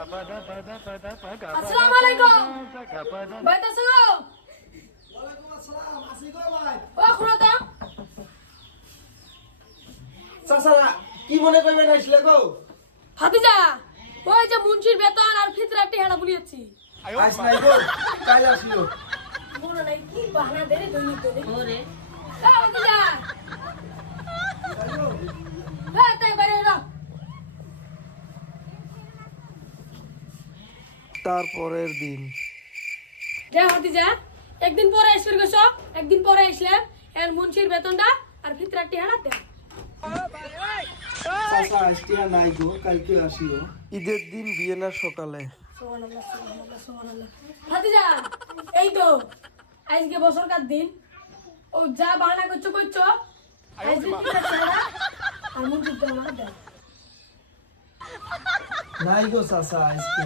আসসালামু আলাইকুম ভাই তাসো ওয়ালাইকুম আসসালাম আসি গো ভাই ও খুড়াতা চাচা কি মনে করবেন আসলে গো ভাতিজা ওই যে মুন্সির বেতন আর ফিতরা টিহাড়া বলিয়েছি আইস নাই গো কাল আসিও মনে নাই কি বাহানা দেরে দৈনিক দৈনিক ওরে ভাতিজা হ্যাঁ তাই বাইরে না তারপরের দিন যা ভাতিজা একদিন পরে এসে গেছো একদিন পরে আসলাম এর মুন্সির বেতনটা আর ফিতরা টিহাড়া দে চাচা আজকে আর নাই গো কালকে আসিও ঈদের দিন বিয়েনার সকালে সুবহানাল্লাহ সুবহানাল্লাহ সুবহানাল্লাহ ভাতিজা এই তো আজকে বছরকার দিন ও যা বাহানা করছো আজকে ফিতরা টিহাড়া আর মুন্সির বেতনটা দে নাই গো চাচা আজকে